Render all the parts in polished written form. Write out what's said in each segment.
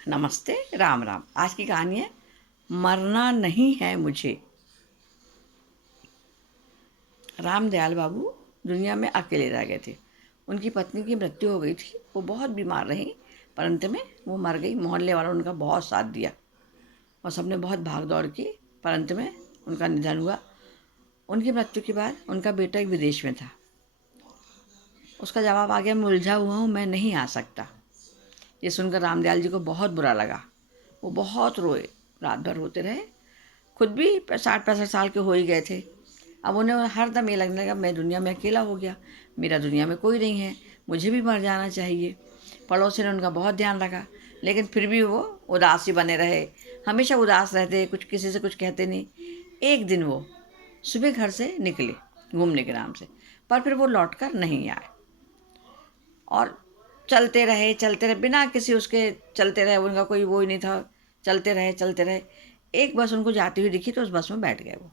नमस्ते, राम राम। आज की कहानी है मरना नहीं है मुझे। रामदयाल बाबू दुनिया में अकेले रह गए थे। उनकी पत्नी की मृत्यु हो गई थी। वो बहुत बीमार रही, पर अंत में वो मर गई। मोहल्ले वालों ने उनका बहुत साथ दिया और सबने बहुत भाग दौड़ की, पर अंत में उनका निधन हुआ। उनकी मृत्यु के बाद उनका बेटा एक विदेश में था। उसका जवाब आ गया, मैं उलझा हुआ हूँ, मैं नहीं आ सकता। ये सुनकर रामदयाल जी को बहुत बुरा लगा। वो बहुत रोए, रात भर रोते रहे। खुद भी 60-65 साल के हो ही गए थे। अब उन्हें हर दम ये लगने लगा, मैं दुनिया में अकेला हो गया, मेरा दुनिया में कोई नहीं है, मुझे भी मर जाना चाहिए। पड़ोसी ने उनका बहुत ध्यान रखा, लेकिन फिर भी वो उदास ही बने रहे। हमेशा उदास रहते, कुछ किसी से कुछ कहते नहीं। एक दिन वो सुबह घर से निकले घूमने के नाम से, पर फिर वो लौट कर नहीं आए और चलते रहे बिना किसी उसके। चलते रहे, उनका कोई वो ही नहीं था। चलते रहे। एक बस उनको जाती हुई दिखी तो उस बस में बैठ गए। वो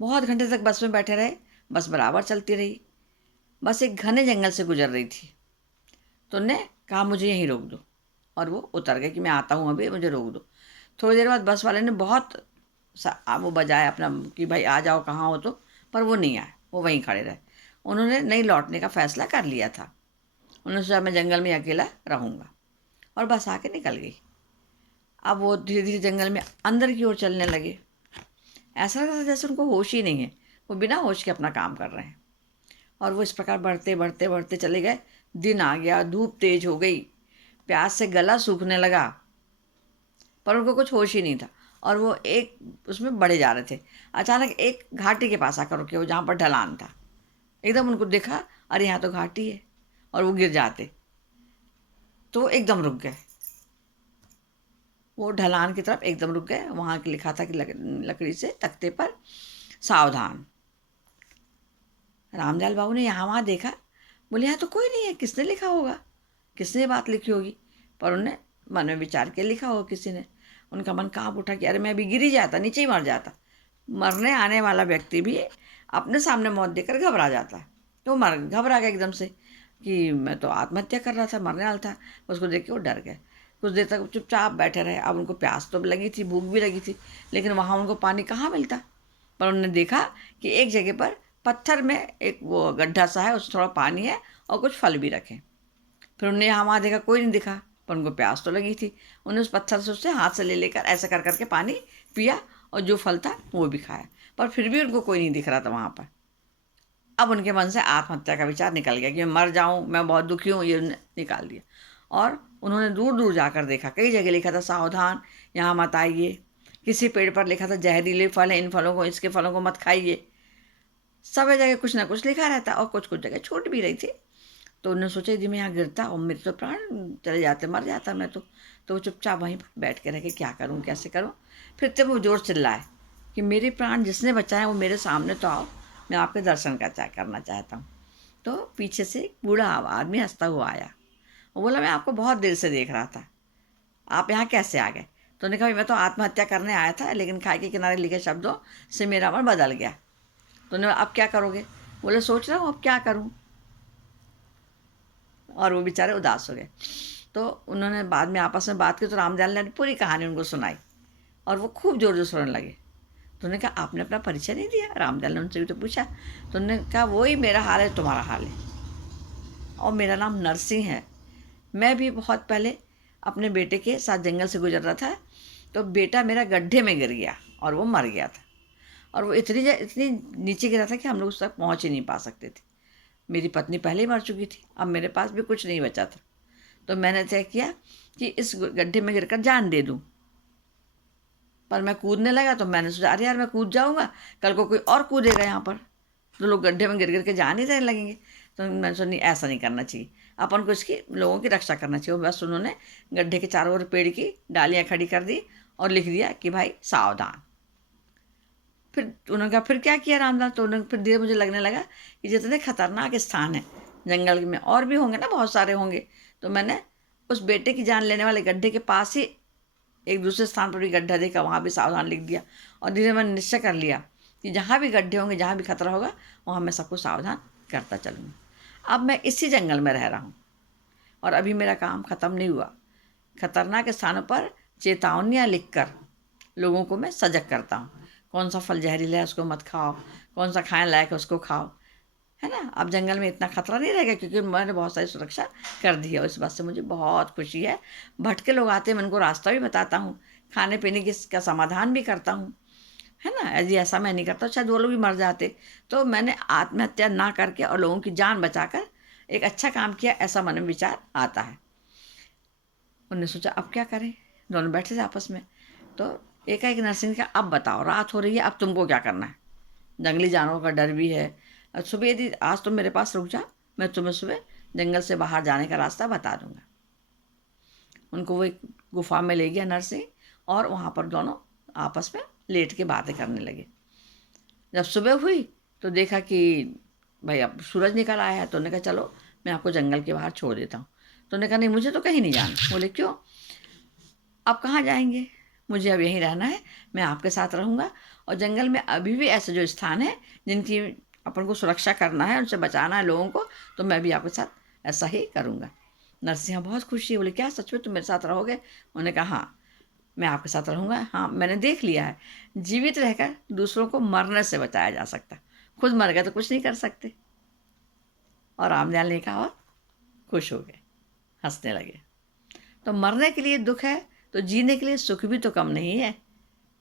बहुत घंटे तक बस में बैठे रहे। बस बराबर चलती रही। बस एक घने जंगल से गुजर रही थी, तो उनने कहा मुझे यहीं रोक दो, और वो उतर गए कि मैं आता हूँ, अभी मुझे रोक दो। थोड़ी देर बाद बस वाले ने बहुत वो बजाया अपना कि भाई आ जाओ, कहाँ हो तो, पर वो नहीं आए। वो वहीं खड़े रहे। उन्होंने नहीं लौटने का फैसला कर लिया था। उन्होंने सोचा मैं जंगल में अकेला रहूँगा, और बस आके निकल गई। अब वो धीरे धीरे जंगल में अंदर की ओर चलने लगे। ऐसा लग रहा था जैसे उनको होश ही नहीं है, वो बिना होश के अपना काम कर रहे हैं। और वो इस प्रकार बढ़ते बढ़ते बढ़ते चले गए। दिन आ गया, धूप तेज हो गई, प्यास से गला सूखने लगा, पर उनको कुछ होश ही नहीं था। और वो एक उसमें बढ़े जा रहे थे। अचानक एक घाटी के पास आकर रुके, वो जहाँ पर ढलान था। एकदम उनको देखा, अरे यहाँ तो घाटी है, और वो गिर जाते। तो वो एकदम रुक गए। वो ढलान की तरफ एकदम रुक गए। वहाँ लिखा था कि लकड़ी से तख्ते पर, सावधान। रामदयाल बाबू ने यहाँ वहाँ देखा, बोले यहाँ तो कोई नहीं है, किसने लिखा होगा, किसने ये बात लिखी होगी। पर उन्हें मन में विचार के लिखा होगा किसी ने। उनका मन काँप उठा कि अरे मैं अभी गिर ही जाता, नीचे ही मर जाता। मरने आने वाला व्यक्ति भी अपने सामने मौत देखकर घबरा जाता है। तो वो घबरा गया एकदम से कि मैं तो आत्महत्या कर रहा था, मरने वाला था। उसको देख के वो डर गए। कुछ देर तक चुपचाप बैठे रहे। अब उनको प्यास तो लगी थी, भूख भी लगी थी, लेकिन वहाँ उनको पानी कहाँ मिलता। पर उन्होंने देखा कि एक जगह पर पत्थर में एक वो गड्ढा सा है, उसमें थोड़ा पानी है और कुछ फल भी रखे। फिर उन्होंने यहाँ वहाँ देखा, कोई नहीं दिखा, पर उनको प्यास तो लगी थी। उन्होंने उस पत्थर से उससे हाथ से ले लेकर ऐसा कर करके पानी पिया, और जो फल था वो भी खाया। पर फिर भी उनको कोई नहीं दिख रहा था वहाँ पर। अब उनके मन से आत्महत्या का विचार निकल गया कि मैं मर जाऊँ, मैं बहुत दुखी हूँ, ये निकाल दिया। और उन्होंने दूर दूर जाकर देखा, कई जगह लिखा था सावधान, यहाँ मत आइए। किसी पेड़ पर लिखा था जहरीले फल हैं, इन फलों को, इसके फलों को मत खाइए। सब जगह कुछ ना कुछ लिखा रहता, और कुछ कुछ जगह छूट भी रही थी। तो उन्होंने सोचा यदि मैं यहाँ गिरता और मेरे तो प्राण चले जाते, मर जाता मैं तो वो चुपचाप वहीं पर बैठ के रह के क्या करूँ, कैसे करूँ। फिर तब वो जोर चिल्लाए कि मेरे प्राण जिसने बचाए वो मेरे सामने तो आओ, मैं आपके दर्शन करना चाहता हूँ। तो पीछे से एक बूढ़ा आदमी हंसता हुआ आया। वो बोला, मैं आपको बहुत देर से देख रहा था, आप यहाँ कैसे आ गए। तो उन्होंने कहा, मैं तो आत्महत्या करने आया था, लेकिन खाई के किनारे लिखे शब्दों से मेरा मन बदल गया। तो उन्होंने, अब क्या करोगे। बोले, सोच रहा हूँ अब क्या करूँ। और वो बेचारे उदास हो गए। तो उन्होंने बाद में आपस में बात की, तो रामदयाल ने पूरी कहानी उनको सुनाई, और वो खूब जोर जोर से रोने लगे। तो उन्होंने कहा, आपने अपना परिचय नहीं दिया। रामदयाल ने उनसे भी तो पूछा। तो उन्होंने कहा, वही मेरा हाल है, तुम्हारा हाल है, और मेरा नाम नरसिंह है। मैं भी बहुत पहले अपने बेटे के साथ जंगल से गुजर रहा था, तो बेटा मेरा गड्ढे में गिर गया और वो मर गया था। और वो इतनी नीचे गिरा था कि हम लोग उस तक पहुँच ही नहीं पा सकते थे। मेरी पत्नी पहले ही मर चुकी थी, अब मेरे पास भी कुछ नहीं बचा था। तो मैंने तय किया कि इस गड्ढे में गिरकर जान दे दूं। पर मैं कूदने लगा तो मैंने सोचा, अरे यार मैं कूद जाऊंगा, कल को कोई और कूदेगा यहाँ पर, तो लोग गड्ढे में गिर गिर के जान ही देने लगेंगे। तो मैंने सोचा, नहीं, ऐसा नहीं करना चाहिए, अपन को इसकी लोगों की रक्षा करना चाहिए। बस उन्होंने गड्ढे के चारों ओर पेड़ की डालियाँ खड़ी कर दी और लिख दिया कि भाई सावधान। फिर उन्होंने कहा, फिर क्या किया रामदास। तो उन्होंने फिर धीरे मुझे लगने लगा कि जितने खतरनाक स्थान है जंगल में और भी होंगे ना, बहुत सारे होंगे। तो मैंने उस बेटे की जान लेने वाले गड्ढे के पास ही एक दूसरे स्थान पर भी गड्ढा देखा, वहाँ भी सावधान लिख दिया। और धीरे मैंने निश्चय कर लिया कि जहाँ भी गड्ढे होंगे, जहाँ भी खतरा होगा, वहाँ मैं सबको सावधान करता चलूँगा। अब मैं इसी जंगल में रह रहा हूँ, और अभी मेरा काम ख़त्म नहीं हुआ। खतरनाक स्थानों पर चेतावनियाँ लिखकर लोगों को मैं सजग करता हूँ। कौन सा फल जहरीला है उसको मत खाओ, कौन सा खाने लायक है उसको खाओ, है ना। अब जंगल में इतना खतरा नहीं रहेगा क्योंकि मैंने बहुत सारी सुरक्षा कर दी है। इस बात से मुझे बहुत खुशी है। भटके लोग आते हैं, मैं उनको रास्ता भी बताता हूँ, खाने पीने की का समाधान भी करता हूँ, है ना। यदि ऐसा मैं नहीं करता शायद वो लोग भी मर जाते। तो मैंने आत्महत्या ना करके और लोगों की जान बचाकर एक अच्छा काम किया, ऐसा मन में विचार आता है। उन्होंने सोचा अब क्या करें, दोनों बैठे थे आपस में। तो एकाएक नरसिंह ने कहा अब बताओ, रात हो रही है, अब तुमको क्या करना है। जंगली जानवरों का डर भी है। सुबह यदि आज तुम मेरे पास रुक जाओ, मैं तुम्हें सुबह जंगल से बाहर जाने का रास्ता बता दूंगा। उनको वो एक गुफा में ले गया नरसिंह, और वहाँ पर दोनों आपस में लेट के बातें करने लगे। जब सुबह हुई तो देखा कि भाई अब सूरज निकल आया है, तो उन्होंने कहा चलो मैं आपको जंगल के बाहर छोड़ देता हूँ। तो उन्होंने कहा नहीं, मुझे तो कहीं नहीं जाना। बोले क्यों? आप कहाँ जाएंगे? मुझे अब यहीं रहना है, मैं आपके साथ रहूँगा। और जंगल में अभी भी ऐसे जो स्थान है जिनकी अपन को सुरक्षा करना है, उनसे बचाना है लोगों को, तो मैं भी आपके साथ ऐसा ही करूँगा। नरसिंह बहुत खुशी है, बोले क्या सच में तुम मेरे साथ रहोगे? उन्होंने कहा हाँ, मैं आपके साथ रहूँगा। हाँ, मैंने देख लिया है, जीवित रहकर दूसरों को मरने से बचाया जा सकता, खुद मर गए तो कुछ नहीं कर सकते। और रामदयाल ने कहा और खुश हो गए, हंसने लगे। तो मरने के लिए दुख है तो जीने के लिए सुख भी तो कम नहीं है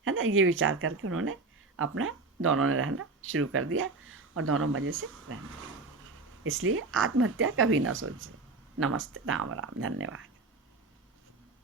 ना। ये विचार करके उन्होंने अपना दोनों ने रहना शुरू कर दिया और दोनों मज़े से रहने लगे। इसलिए आत्महत्या कभी ना सोचे। नमस्ते, राम राम, धन्यवाद।